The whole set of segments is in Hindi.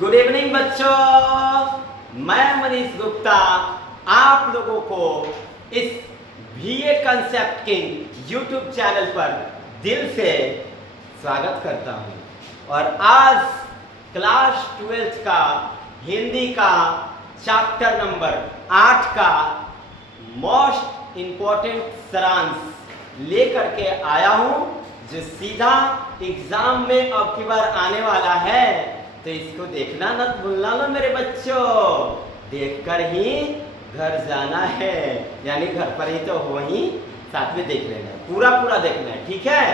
गुड इवनिंग बच्चों, मैं मनीष गुप्ता आप लोगों को इस BA concept king YouTube channel पर दिल से स्वागत करता हूं। और आज क्लास 12 का हिंदी का चैप्टर नंबर 8 का मोस्ट इम्पोर्टेंट सारांश लेकर के आया हूं, जो सीधा एग्जाम में अब की बार आने वाला है। तो इसको देखना न भूलना लो मेरे बच्चों, देखकर ही घर जाना है, यानी घर पर ही तो हो ही साथ में देख लेना है, पूरा पूरा देखना है, ठीक है?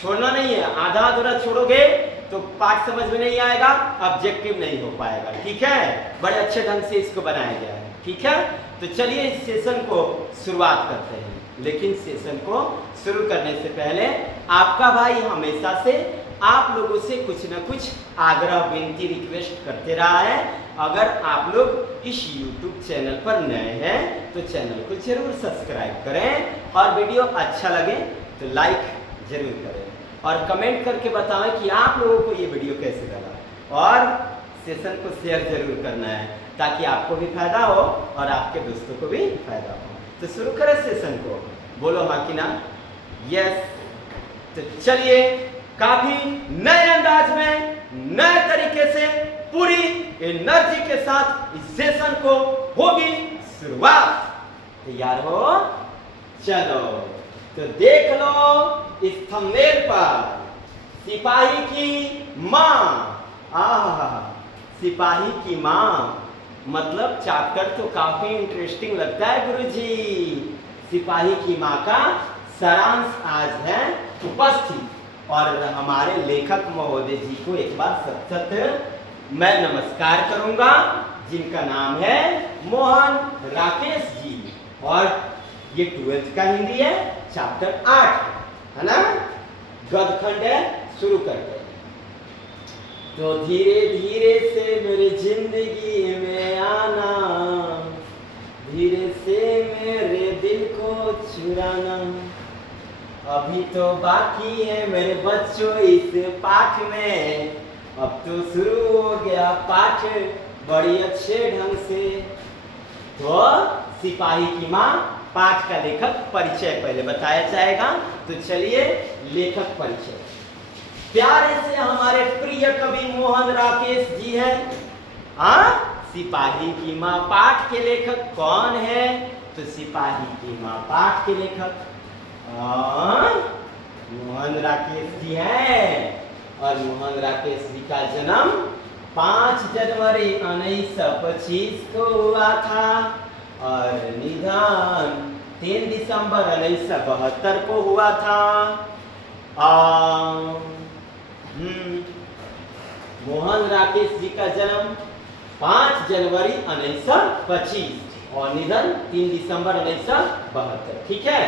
छोड़ना नहीं है, आधा अधूरा छोड़ोगे तो पाठ समझ में नहीं आएगा, ऑब्जेक्टिव नहीं हो पाएगा, ठीक है? बड़े अच्छे ढंग से इसको बनाया गया है, ठीक है? तो चलिए इस सेशन को शुरुआत करते हैं। लेकिन सेशन को शुरू करने से पहले आपका भाई हमेशा से आप लोगों से कुछ न कुछ आग्रह विनती रिक्वेस्ट करते रहा है। अगर आप लोग इस YouTube चैनल पर नए हैं तो चैनल को जरूर सब्सक्राइब करें और वीडियो अच्छा लगे तो लाइक जरूर करें और कमेंट करके बताएं कि आप लोगों को ये वीडियो कैसे लगा। और सेशन को शेयर जरूर करना है ताकि आपको भी फायदा हो और आपके दोस्तों को भी फायदा हो। तो शुरू करें सेशन को, बोलो हाँ कि ना? यस। तो चलिए काफी नए अंदाज में नए तरीके से पूरी एनर्जी के साथ इस सेशन को होगी शुरुआत। तैयार हो? चलो तो देख लो इस थंबनेल पर सिपाही की माँ। सिपाही की माँ मतलब चैप्टर तो काफी इंटरेस्टिंग लगता है गुरुजी। सिपाही की माँ का सारांश आज है उपस्थित और हमारे लेखक महोदय जी को एक बार सतत मैं नमस्कार करूंगा, जिनका नाम है मोहन राकेश जी। और ये 12th का हिंदी है, चैप्टर 8 है ना, गदखंड है। शुरू करते हैं। तो धीरे धीरे से मेरी जिंदगी में आना, धीरे से मेरे दिल को चुराना, अभी तो बाकी है मेरे बच्चों इस पाठ में, अब तो शुरू हो गया पाठ बड़ी अच्छे ढंग से। तो सिपाही की माँ पाठ का लेखक परिचय पहले बताया जाएगा। तो चलिए लेखक परिचय। प्यारे से हमारे प्रिय कवि मोहन राकेश जी हैं। सिपाही की माँ पाठ के लेखक कौन है? तो सिपाही की माँ पाठ के लेखक मोहन राकेश जी हैं। और मोहन राकेश जी का जन्म 5 जनवरी 1925 को हुआ था और निधन 3 दिसंबर 1972 को हुआ था। मोहन राकेश जी का जन्म 5 जनवरी 1925 और निधन 3 दिसंबर 1972, ठीक है?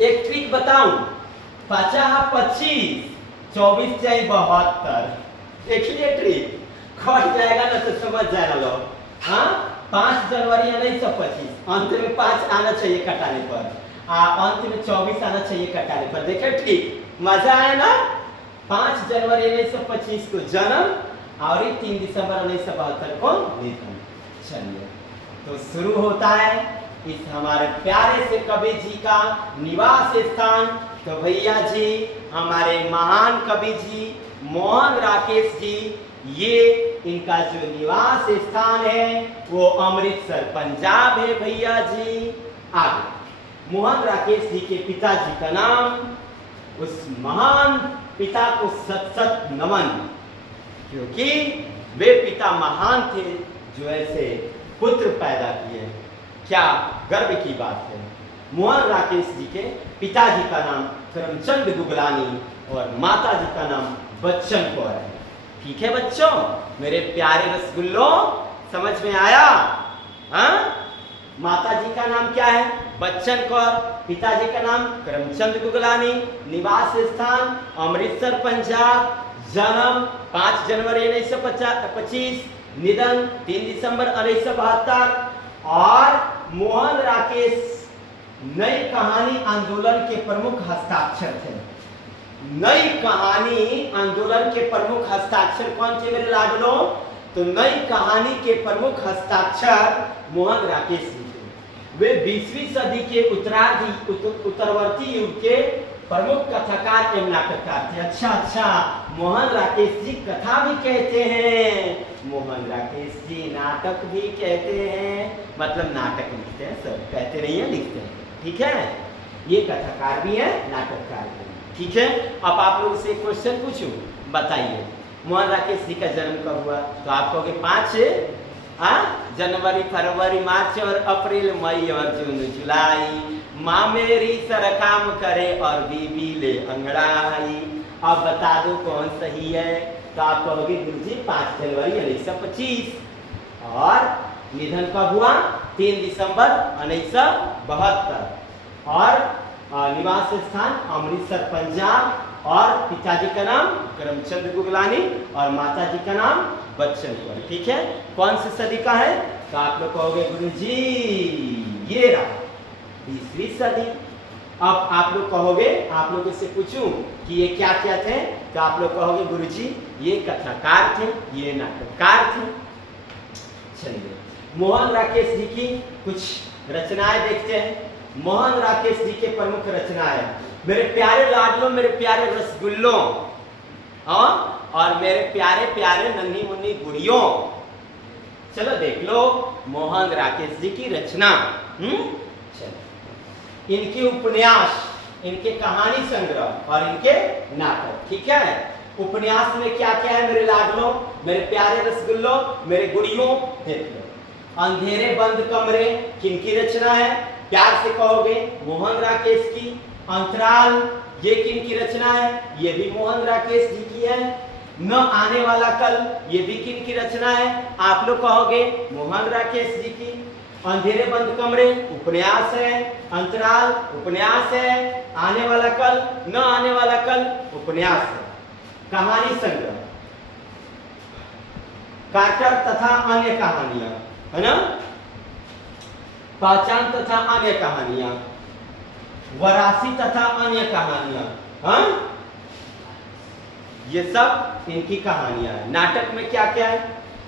एक ट्रिक बताऊं, 50 25 24 जाए 72, देखिए ट्रिक कट जाएगा ना तो समझ जाएगा लोग। 5 जनवरी 1925 अंत में 5 आना चाहिए कटाने पर, अंत में 24 आना चाहिए कटाने पर। देखिए ट्रिक, मजा आया ना? 5 जनवरी 1925 को जन्म और 3 दिसंबर 1972 को निधन। चलिए तो शुरू होता है इस हमारे प्यारे से कवि जी का निवास स्थान। तो भैया जी हमारे महान कवि जी मोहन राकेश जी, ये इनका जो निवास स्थान है वो अमृतसर पंजाब है भैया जी। आगे मोहन राकेश जी के पिताजी का नाम, उस महान पिता को सत सत नमन, क्योंकि वे पिता महान थे जो ऐसे पुत्र पैदा किए। क्या गर्व की बात है। मोहन राकेश जी के पिताजी का नाम करमचंद गुगलानी और माता जी का नाम बच्चन कौर है, ठीक है बच्चों? मेरे प्यारे रसगुल्लों, समझ में आया? माता जी का नाम क्या है? बच्चन कौर, पिताजी का नाम करमचंद गुगलानी, निवास स्थान अमृतसर पंजाब, जन्म 5 जनवरी 1925, निधन 3 दिसंबर 1972। और मोहन राकेश नई कहानी आंदोलन के प्रमुख हस्ताक्षर थे। नई कहानी आंदोलन के प्रमुख हस्ताक्षर कौन थे मेरे लाडलो? तो नई कहानी के प्रमुख हस्ताक्षर मोहन राकेश जी थे। वे 20वीं सदी के उत्तरवर्ती युग के प्रमुख कथाकार एवं नाटककार थे। अच्छा, मोहन राकेश जी कथा भी कहते हैं, मोहन राकेश जी नाटक भी कहते हैं, मतलब नाटक लिखते हैं, सब कहते नहीं है, लिखते हैं। ठीक है, ये कथाकार भी है, नाटककार भी है। ठीक है, अब आप लोग से क्वेश्चन पूछूं, बताइए मोहन राकेश जी का जन्म कब हुआ? तो आप कहोगे 5 जनवरी, फरवरी, मार्च और अप्रैल, मई और जून, जुलाई। माँ मेरी सर काम करे और बीबी ले अंगड़ाई। अब बता दो कौन सही है? तो आप कहोगे गुरुजी 5 जनवरी 1925। और निधन कब हुआ? 3 दिसंबर 1972। और निवास स्थान अमृतसर, पंजाब। और पिताजी का नाम करमचंद गुगलानी और माताजी का नाम बच्चनपुर। ठीक है, कौन सी सदी का है? तो आप लोग कहोगे गुरुजी ये रहा 20वीं सदी। अब आप लोग कहोगे, आप लोगों से पूछूं कि ये क्या क्या थे? तो आप लोग कहोगे गुरुजी ये कथाकार थे, ये नाटककार थे। चलिए मोहन राकेश जी की कुछ रचनाएं देखते हैं। मोहन राकेश जी के प्रमुख रचनाएं, मेरे प्यारे लाडलों, मेरे प्यारे रसगुल्लों, और मेरे प्यारे प्यारे नन्ही मुन्नी गुड़ियों। चलो देख लो मोहन राकेश जी की रचना। चलो इनके उपन्यास, इनके कहानी संग्रह और इनके नाटक। ठीक है, उपन्यास में क्या क्या है मेरे लाडलों, मेरे प्यारे रसगुल्लों, मेरे गुड़ियों? देख लो, अंधेरे बंद कमरे किनकी रचना है? प्यार से कहोगे मोहन राकेश की। अंतराल ये किनकी रचना है? ये भी मोहन राकेश जी की है। न आने वाला कल ये भी किनकी रचना है? आप लोग कहोगे मोहन राकेश जी की। अंधेरे बंद कमरे उपन्यास है, अंतराल उपन्यास है, आने वाला कल, न आने वाला कल उपन्यास है। कहानी संग्रह कार्टर तथा अन्य कहानियां, है ना? पहचान तथा अन्य कहानियां, वरासी तथा अन्य कहानियां, हाँ, ये सब इनकी कहानियां हैं। नाटक में क्या क्या है?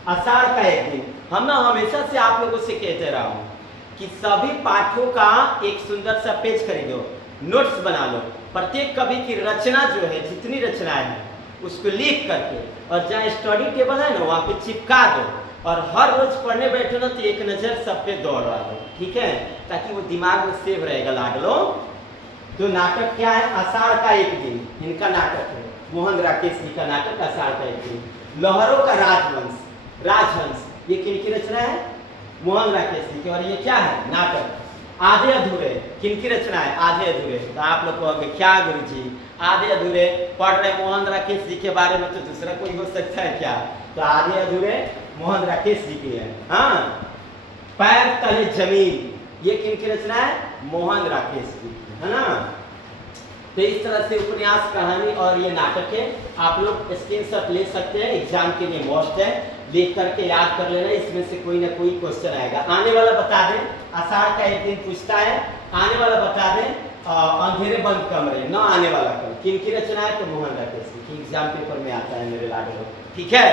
आषाढ़ का एक दिन। हम ना हमेशा से आप लोगों से कहते रहा हूं कि सभी पाठों का एक सुंदर सा पेज खरीदो, नोट्स बना लो, प्रत्येक कवि की रचना जो है, जितनी रचनाएं हैं उसको लिख करके, और जहाँ स्टडी टेबल है ना वहाँ पे चिपका दो, और हर रोज पढ़ने बैठो ना तो एक नजर सब पे दौड़ा दो। ठीक है, ताकि वो दिमाग में सेव रहेगा लाडलो। तो नाटक क्या है? आषाढ़ का एक दिन इनका नाटक है, मोहन राकेश जी का नाटक आषाढ़ का एक दिन। लहरों का राजवंश, राजहंस, ये किनकी रचना है? मोहन राकेश जी की। और ये क्या है? नाटक। आधे अधूरे किनकी रचना है? आधे अधूरे। तो आप लोग कहोगे क्या गुरुजी आधे अधूरे पढ़ रहे मोहन राकेश जी के बारे में, तो दूसरा कोई हो सकता है क्या? तो आधे अधूरे मोहन राकेश जी की है। हाँ, पैर तले जमीन ये किनकी रचना है? मोहन राकेश जी की, है ना? तो इस तरह से उपन्यास, कहानी और ये नाटक है। आप लोग स्क्रीनशॉट ले सकते हैं, एग्जाम के लिए मस्ट है, लिख करके याद कर लेना, इसमें से कोई ना कोई क्वेश्चन आएगा। आने वाला बता दें, आषाढ़ का एक दिन पूछता है, आने वाला बता दें अंधेरे बंद कमरे, न आने वाला कल किनकी रचना है? तो मोहन राकेश की। एग्जाम पेपर में आता है मेरे लाडलो। ठीक है,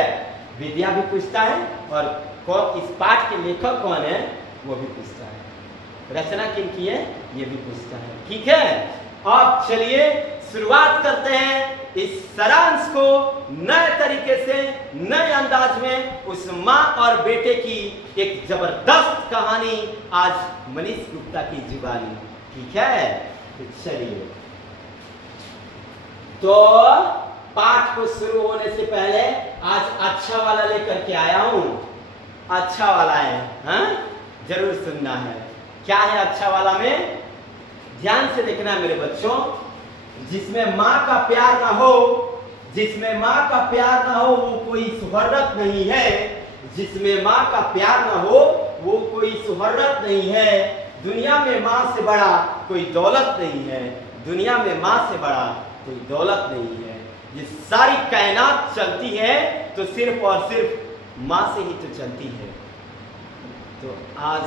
विद्या भी पूछता है, और इस पाठ के लेखक कौन है वो भी पूछता है, रचना किनकी है ये भी पूछता है। ठीक है, अब चलिए शुरुआत करते हैं इस सारांश को नए तरीके से, नए अंदाज में, उस माँ और बेटे की एक जबरदस्त कहानी आज मनीष गुप्ता की जुबानी। ठीक है, तो चलिए, तो पाठ को शुरू होने से पहले आज अच्छा वाला लेकर के आया हूं। अच्छा वाला है, हाँ, जरूर सुनना है। क्या है अच्छा वाला में? ध्यान से देखना है मेरे बच्चों। जिसमें माँ का प्यार ना हो, जिसमें माँ का प्यार ना हो वो कोई सुहर्रत नहीं है। जिसमें माँ का प्यार ना हो वो कोई सुहर्रत नहीं है। दुनिया में माँ से बड़ा कोई दौलत नहीं है। दुनिया में माँ से बड़ा कोई दौलत नहीं है। ये सारी कायनात चलती है तो सिर्फ और सिर्फ माँ से ही तो चलती है। तो आज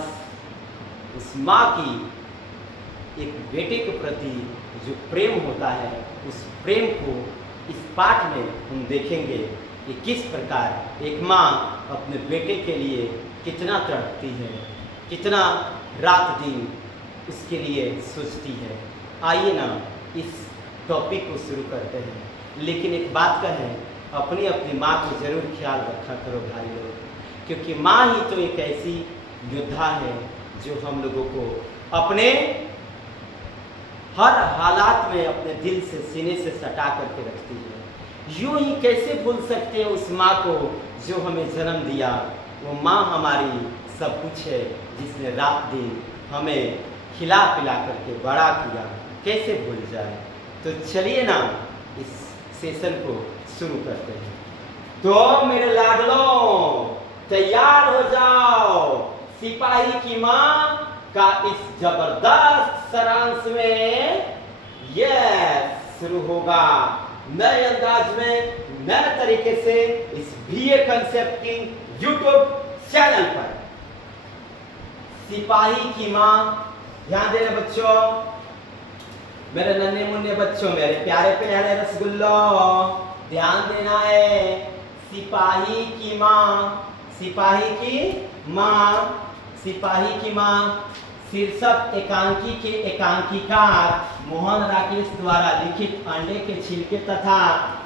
उस माँ की एक बेटे के प्रति जो प्रेम होता है उस प्रेम को इस पाठ में हम देखेंगे कि किस प्रकार एक माँ अपने बेटे के लिए कितना तड़पती है, कितना रात दिन उसके लिए सोचती है। आइए ना इस टॉपिक को शुरू करते हैं। लेकिन एक बात का है, अपनी अपनी माँ को जरूर ख्याल रखा करो भाई लोग, क्योंकि माँ ही तो एक ऐसी योद्धा है जो हम लोगों को अपने हर हालात में अपने दिल से सीने से सटा करके रखती है। यूं ही कैसे भूल सकते हैं उस माँ को जो हमें जन्म दिया। वो माँ हमारी सब कुछ है, जिसने रात दिन हमें खिला पिला करके बड़ा किया, कैसे भूल जाए। तो चलिए ना इस सेशन को शुरू करते हैं। तो मेरे लाडलों तैयार हो जाओ, सिपाही की माँ का इस जबरदस्त सारांश में यस शुरू होगा नए अंदाज में, नए तरीके से इस बीए कंसेप्ट की यूट्यूब चैनल पर। सिपाही की माँ, ध्यान देना बच्चों, मेरे नन्हे मुन्ने बच्चों, मेरे प्यारे प्यारे रसगुल्लों, ध्यान देना है। सिपाही की माँ, सिपाही की माँ, सिपाही की माँ शीर्षक एकांकी के एकांकीकार मोहन राकेश द्वारा लिखित अंडे के छिलके तथा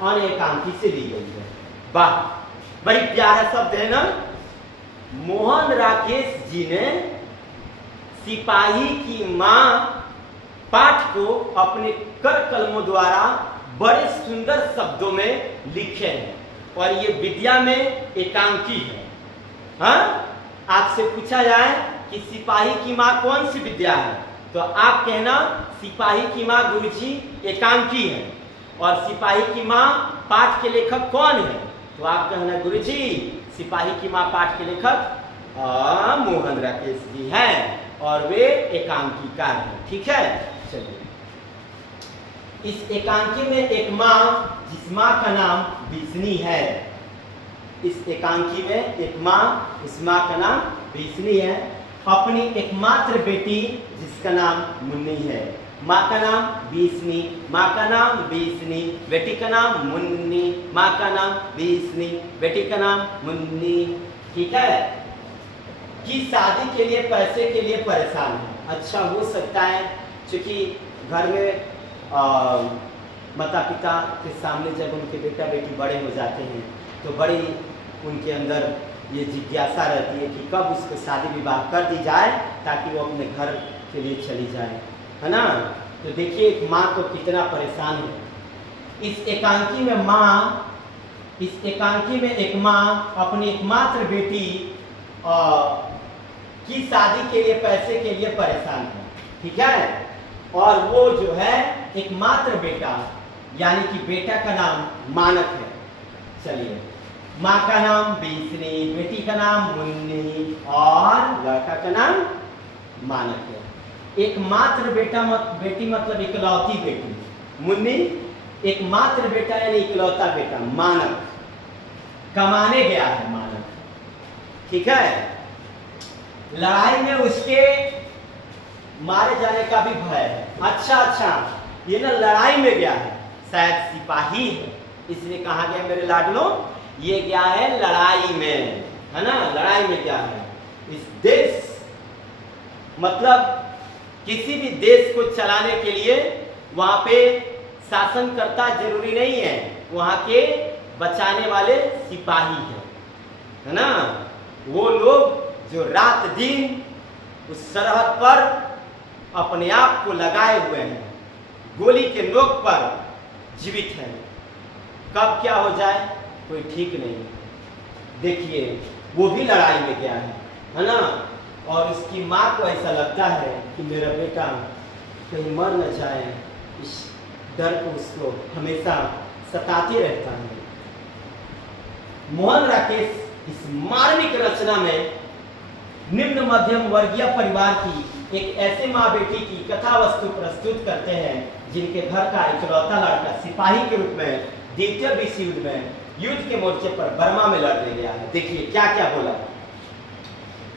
अन्य एकांकी से ली गई है। वाह, बड़ी प्यारा शब्द है ना। मोहन राकेश जी ने सिपाही की माँ पाठ को अपने कर कलमों द्वारा बड़े सुंदर शब्दों में लिखे हैं और ये विद्या में एकांकी है। हाँ, आपसे पूछा जाए कि सिपाही की माँ कौन सी विद्या है, तो आप कहना सिपाही की माँ गुरुजी एकांकी है। और सिपाही की माँ पाठ के लेखक कौन है, तो आप कहना गुरुजी सिपाही की माँ पाठ के लेखक मोहन राकेश जी हैं और वे एकांकीकार हैं। ठीक है, चलिए इस एकांकी में एक माँ जिस माँ का नाम बिस्नी है, इस एकांकी में एक माँ, इस माँ का नाम बिस्नी है, अपनी एकमात्र बेटी जिसका नाम मुन्नी है। माँ का नाम बिस्नी, माँ का नाम बिस्नी, बेटी का नाम मुन्नी, माँ का नाम बिस्नी, बेटी का नाम मुन्नी। ठीक है, कि शादी के लिए पैसे के लिए परेशान है। अच्छा, हो सकता है क्योंकि घर में माता पिता के सामने जब उनके बेटा बेटी बड़े हो जाते हैं तो बड़ी उनके अंदर ये जिज्ञासा रहती है कि कब उसको शादी विवाह कर दी जाए ताकि वो अपने घर के लिए चली जाए, है ना। तो देखिए एक माँ को कितना परेशान है। इस एकांकी में माँ, इस एकांकी में एक माँ अपनी एकमात्र बेटी की शादी के लिए पैसे के लिए परेशान है। ठीक है, और वो जो है एकमात्र बेटा, यानी कि बेटा का नाम मानक है। चलिए, माँ का नाम बिस्नी, बेटी का नाम मुन्नी और लड़का का नाम मानक है। एकमात्र बेटा बेटी मतलब इकलौती बेटी मुन्नी, एकमात्र बेटा यानी इकलौता बेटा मानक कमाने गया है मानक। ठीक है, लड़ाई में उसके मारे जाने का भी भय है। अच्छा, ये ना लड़ाई में गया है, शायद सिपाही है इसलिए कहा गया मेरे लाडलों, ये गया है लड़ाई में, है ना, लड़ाई में गया है। इस देश मतलब किसी भी देश को चलाने के लिए वहां पे शासनकर्ता जरूरी नहीं है, वहां के बचाने वाले सिपाही है ना। वो लोग जो रात दिन उस सरहद पर अपने आप को लगाए हुए हैं, गोली के नोक पर जीवित हैं। कब क्या हो जाए कोई ठीक नहीं। देखिए वो भी लड़ाई में गया है ना, और उसकी माँ को ऐसा लगता है कि मेरा बेटा कहीं मर न जाए, इस डर को उसको हमेशा सताते रहता है। मोहन राकेश इस मार्मिक रचना में निम्न मध्यम वर्गीय परिवार की एक ऐसे माँ बेटी की कथा वस्तु प्रस्तुत करते हैं जिनके घर का इकलौता लड़का सिपाही के रूप में द्वितीय विश्व युद्ध में युद्ध के मोर्चे पर बर्मा में लड़ने गया है। देखिए क्या क्या बोला।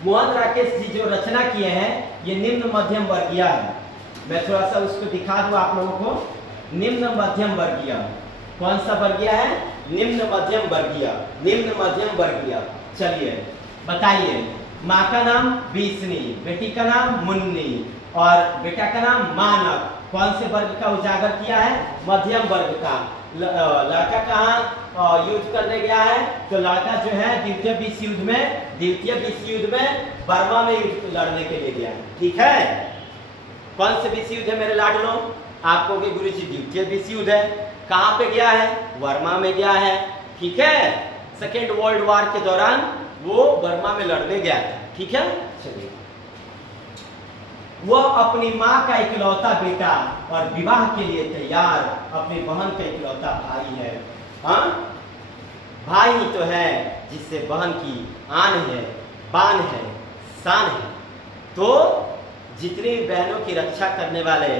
मोहन राकेश जी जो रचना किए हैं ये निम्न मध्यम वर्गीय है। मैं थोड़ा सा उसको दिखा दूं आप लोगों को। निम्न मध्यम वर्गीय। कौन सा वर्गीय है? निम्न मध्यम वर्गीय। निम्न मध्यम वर्गीय। चलिए बताइए, माँ का नाम बीसनी, बेटी का नाम मुन्नी और बेटा का नाम मानव। कौन से वर्ग का उजागर किया है? मध्यम वर्ग का। लड़का कहाँ युद्ध करने गया है? तो लड़का जो है द्वितीय विश्व युद्ध में बर्मा में युद्ध लड़ने के लिए गया है। ठीक है, कौन से विश्व युद्ध है मेरे लाडलों? आप कहोगे गुरुजी द्वितीय विश्व युद्ध है। कहाँ पे गया है? बर्मा में गया है। ठीक है, सेकेंड वर्ल्ड वॉर के दौरान वो बर्मा में लड़ने गया था। ठीक है, चलिए। वह अपनी माँ का इकलौता बेटा और विवाह के लिए तैयार अपनी बहन का इकलौता भाई है। हाँ, भाई ही तो है जिससे बहन की आन है, बान है, शान है। तो जितनी बहनों की रक्षा करने वाले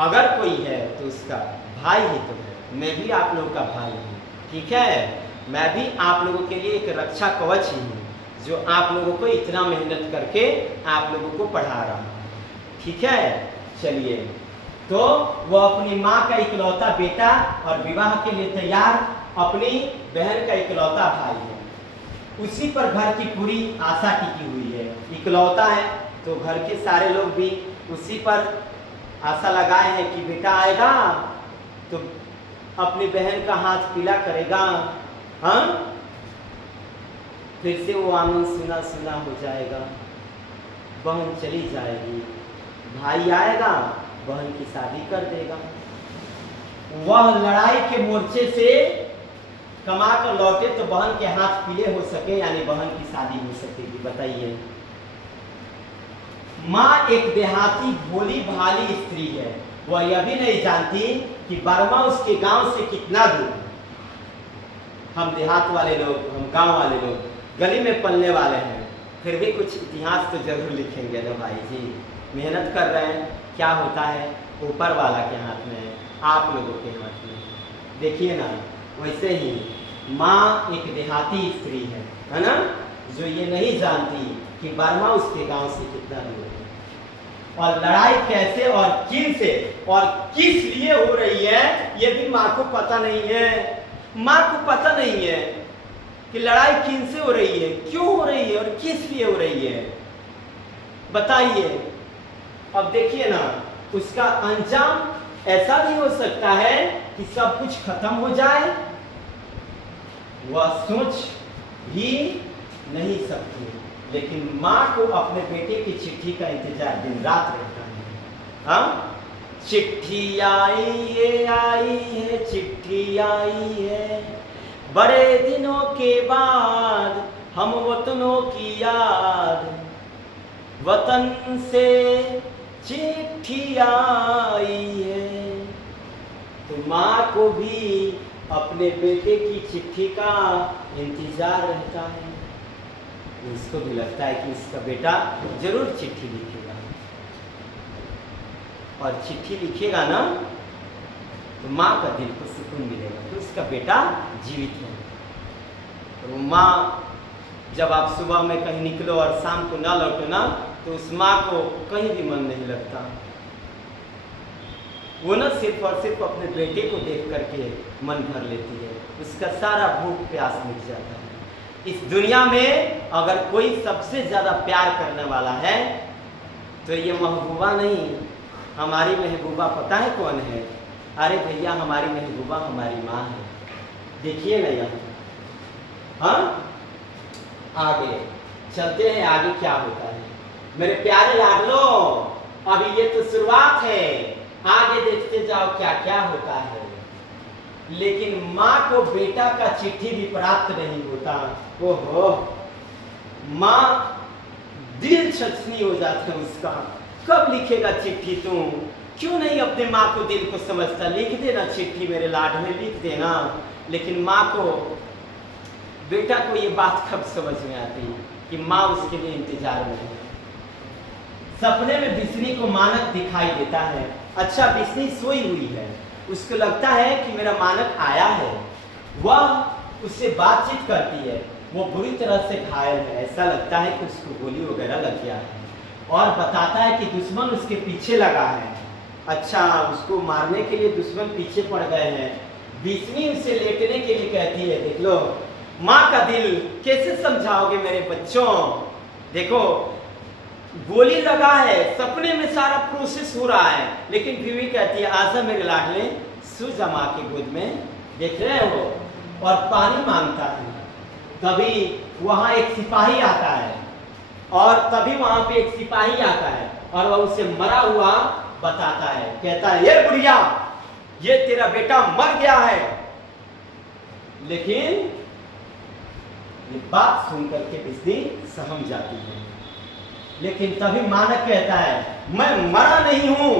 अगर कोई है तो उसका भाई ही तो है। मैं भी आप लोगों का भाई हूँ। ठीक है, मैं भी आप लोगों के लिए एक रक्षा कवच ही हूँ जो आप लोगों को इतना मेहनत करके आप लोगों को पढ़ा रहा हूँ। ठीक है, चलिए। तो वो अपनी माँ का इकलौता बेटा और विवाह के लिए तैयार अपनी बहन का इकलौता भाई है। उसी पर घर की पूरी आशा टिकी हुई है। इकलौता है तो घर के सारे लोग भी उसी पर आशा लगाए हैं कि बेटा आएगा तो अपनी बहन का हाथ पीला करेगा। हाँ, फिर से वो आंगन सुना सुना हो जाएगा, बहन चली जाएगी, भाई आएगा, बहन की शादी कर देगा। वह लड़ाई के मोर्चे से कमा कर लौटे तो बहन के हाथ पीले हो सके, यानी बहन की शादी हो सकेगी। बताइए, माँ एक देहाती भोली भाली स्त्री है। वह यह भी नहीं जानती कि बर्मा उसके गांव से कितना दूर है। हम देहात वाले लोग, हम गांव वाले लोग गली में पलने वाले हैं, फिर भी कुछ इतिहास तो जरूर लिखेंगे ना भाई जी। मेहनत कर रहे हैं, क्या होता है ऊपर वाला के हाथ में है, आप लोगों के हाथ में। देखिए ना, वैसे ही माँ एक देहाती स्त्री है ना, जो ये नहीं जानती कि बर्मा उसके गांव से कितना दूर है और लड़ाई कैसे और किन से और किस लिए हो रही है ये भी माँ को पता नहीं है। माँ को पता नहीं है कि लड़ाई किन से हो रही है, क्यों हो रही है और किस लिए हो रही है। बताइए, अब देखिए ना, उसका अंजाम ऐसा भी हो सकता है कि सब कुछ खत्म हो जाए, वह सोच भी नहीं सकती, लेकिन माँ को अपने बेटे की चिट्ठी का इंतजार दिन रात रहता है। हाँ, चिट्ठी आई है, चिट्ठी आई है, बड़े दिनों के बाद हम वतनों की याद, वतन से चिट्ठी आई है। तो माँ को भी अपने बेटे की चिट्ठी का इंतजार रहता है। उसको भी लगता है कि उसका बेटा जरूर चिट्ठी लिखेगा, और चिट्ठी लिखेगा ना तो माँ का दिल को सुकून मिलेगा तो उसका बेटा जीवित है। तो माँ, जब आप सुबह में कहीं निकलो और शाम को ना लौटो ना, तो उस माँ को कहीं भी मन नहीं लगता। वो ना सिर्फ और सिर्फ अपने बेटे को देख करके मन भर लेती है, उसका सारा भूख प्यास मिट जाता है। इस दुनिया में अगर कोई सबसे ज़्यादा प्यार करने वाला है तो ये महबूबा नहीं, हमारी महबूबा पता है कौन है? अरे भैया, हमारी महबूबा हमारी माँ है। देखिए ना यहाँ, हाँ, आगे चलते हैं, आगे क्या होता है मेरे प्यारे लाडलो। अभी ये तो शुरुआत है, आगे देखते जाओ क्या क्या होता है। लेकिन माँ को बेटा का चिट्ठी भी प्राप्त नहीं होता। ओहो, माँ दिल छछनी हो जाता है उसका, कब लिखेगा चिट्ठी तू? क्यों नहीं अपने माँ को दिल को समझता? लिख देना चिट्ठी मेरे लाड में, लिख देना। लेकिन माँ को, बेटा को ये बात कब समझ में आती कि माँ उसके लिए इंतजार में है। सपने में बिस्नी को मानक दिखाई देता है। अच्छा, बिस्नी सोई हुई है, उसको लगता है कि मेरा मानक आया है। वह उससे बातचीत करती है, वो बुरी तरह से घायल है, ऐसा लगता है कि उसको गोली वगैरह लग गया है, और बताता है कि दुश्मन उसके पीछे लगा है। अच्छा, उसको मारने के लिए दुश्मन पीछे पड़ गए हैं। बिस्नी उसे लेटने के लिए कहती है। देख लो माँ का दिल कैसे समझाओगे मेरे बच्चों। देखो गोली लगा है, सपने में सारा प्रोसेस हो रहा है, लेकिन फिर भी कहती है आजा मेरे लाडले, सो जा माँ की गोद में। देख रहे हो, और पानी मांगता है। तभी वहां एक सिपाही आता है, और तभी वहां पे एक सिपाही आता है और वह उसे मरा हुआ बताता है। कहता है ये बुढ़िया, ये तेरा बेटा मर गया है। लेकिन ये बात सुनकर के बिस्नी सहम जाती है। लेकिन तभी मानक कहता है मैं मरा नहीं हूं,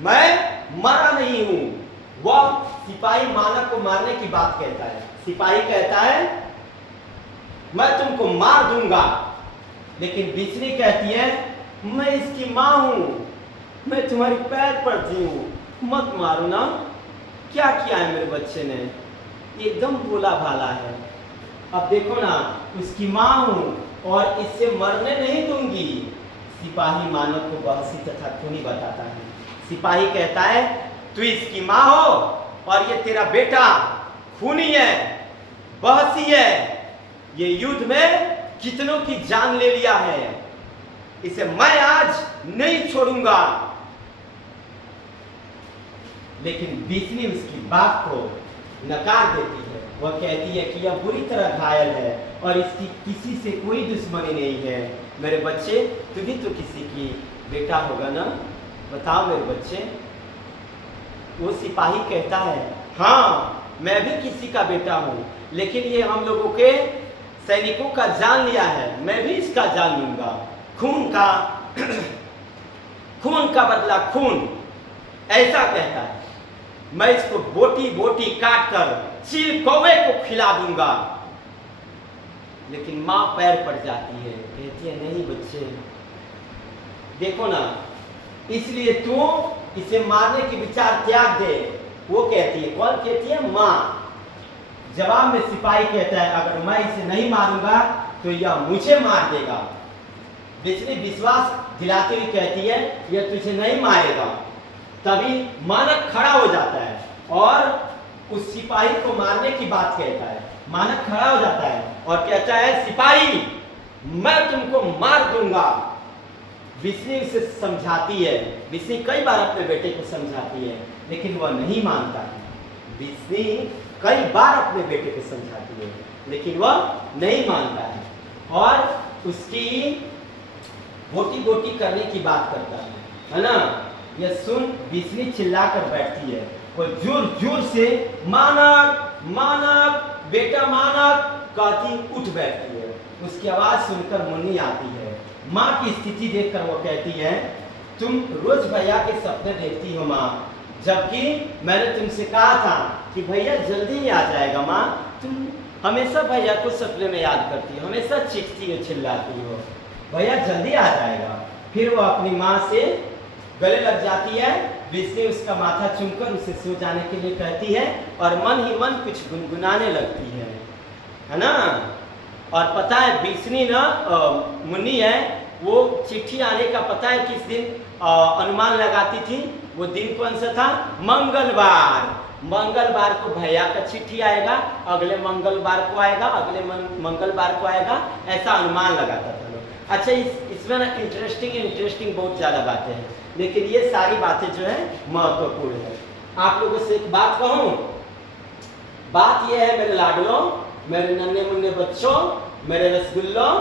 मैं मरा नहीं हूं। वह सिपाही मानक को मारने की बात कहता है। सिपाही कहता है मैं तुमको मार दूंगा। लेकिन बिस्नी कहती है मैं इसकी माँ हूं, मैं तुम्हारी पैर पड़ती हूँ, मत मारो ना। क्या किया है मेरे बच्चे ने, एकदम भोला भाला है। अब देखो ना, उसकी माँ हूं और इससे मरने नहीं दूंगी। सिपाही मानव को बहसी तथा खूनी बताता है। सिपाही कहता है तू इसकी माँ हो और ये तेरा बेटा खूनी है, बहसी है, ये युद्ध में कितनों की जान ले लिया है, इसे मैं आज नहीं छोड़ूंगा। लेकिन बिस्नी उसकी बात को नकार देती है। वह कहती है कि यह बुरी तरह घायल है और इसकी किसी से कोई दुश्मनी नहीं है। मेरे बच्चे, तू भी तो किसी की बेटा होगा ना, बताओ मेरे बच्चे। वो सिपाही कहता है हाँ मैं भी किसी का बेटा हूँ, लेकिन ये हम लोगों के सैनिकों का जान लिया है, मैं भी इसका जान लूंगा। खून का खून का बदला खून, ऐसा कहता है। मैं इसको बोटी बोटी काट कर चील कौवे को खिला दूंगा। लेकिन मां पैर पड़ जाती है, कहती है नहीं बच्चे, देखो ना, इसलिए तू इसे मारने की विचार त्याग दे। वो कहती है, कौन कहती है? मां। जवाब में सिपाही कहता है अगर मैं इसे नहीं मारूंगा तो यह मुझे मार देगा। बिस्नी विश्वास दिलाती हुई कहती है यह तुझे नहीं मारेगा। तभी मानक खड़ा हो जाता है और उस सिपाही को मारने की बात कहता है। मानक खड़ा हो जाता है और कहता है सिपाही मैं तुमको मार दूंगा। बिस्नी उसे समझाती है। बिस्नी कई बार अपने बेटे को समझाती है, लेकिन वह नहीं मानता है। बिस्नी कई बार अपने बेटे को समझाती है, लेकिन वह नहीं मानता है और उसकी गोटी गोटी करने की बात करता है ना। यह सुन बिस्नी चिल्लाकर बैठती है। वो जोर जोर से मानक मानक बेटा मानक कहती उठ बैठती है। उसकी आवाज सुनकर मुन्नी आती है। माँ की स्थिति देखकर वो कहती है तुम रोज भैया के सपने देखती हो माँ, जबकि मैंने तुमसे कहा था कि भैया जल्दी ही आ जाएगा। माँ तुम हमेशा भैया को सपने में याद करती हो, हमेशा चीखती हो चिल्लाती हो, भैया जल्दी आ जाएगा। फिर वो अपनी माँ से गले लग जाती है। बिस्नी उसका माथा चूमकर उसे सो जाने के लिए कहती है और मन ही मन कुछ गुनगुनाने लगती है ना। और पता है बिस्नी ना मुन्नी है, वो चिट्ठी आने का पता है किस दिन अनुमान लगाती थी। वो दिन कौन सा था? मंगलवार। मंगलवार को भैया का चिट्ठी आएगा, अगले मंगलवार को आएगा, अगले मंगलवार को आएगा, ऐसा अनुमान लगाता था लोग। अच्छा इसमें ना इंटरेस्टिंग बहुत ज़्यादा बातें हैं, लेकिन ये सारी बातें जो है महत्वपूर्ण है। आप लोगों से एक बात कहूँ, बात यह है मेरे लाडलों, मेरे नन्हे मुन्ने बच्चों, मेरे रसगुल्लों,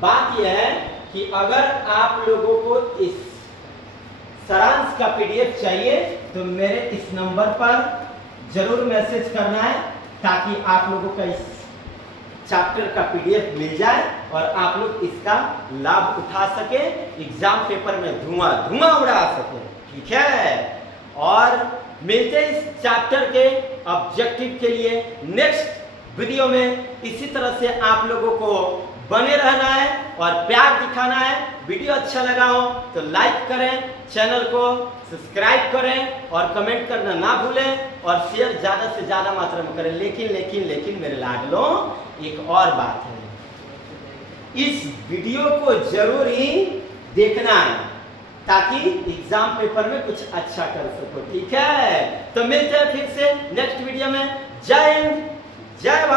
बात यह है कि अगर आप लोगों को इस सारांश का पीडीएफ चाहिए तो मेरे इस नंबर पर जरूर मैसेज करना है, ताकि आप लोगों का इस चैप्टर का पीडीएफ मिल जाए और आप लोग इसका लाभ उठा सके, एग्जाम पेपर में धुआं उड़ा सके। ठीक है, और मिलते हैं इस चैप्टर के ऑब्जेक्टिव के लिए नेक्स्ट वीडियो में। इसी तरह से आप लोगों को बने रहना है और प्यार दिखाना है। वीडियो अच्छा लगा हो तो लाइक करें, चैनल को सब्सक्राइब करें और कमेंट करना ना भूलें और शेयर ज़्यादा से ज़्यादा मात्रा में करें। लेकिन मेरे लाडलों एक और बात है, इस वीडियो को जरूर ही देखना है। ताकि एग्जाम पेपर में कुछ अच्छा कर सको। ठीक है, तो मिलते हैं फिर से नेक्स्ट वीडियो में। जय हिंद, जय भारत।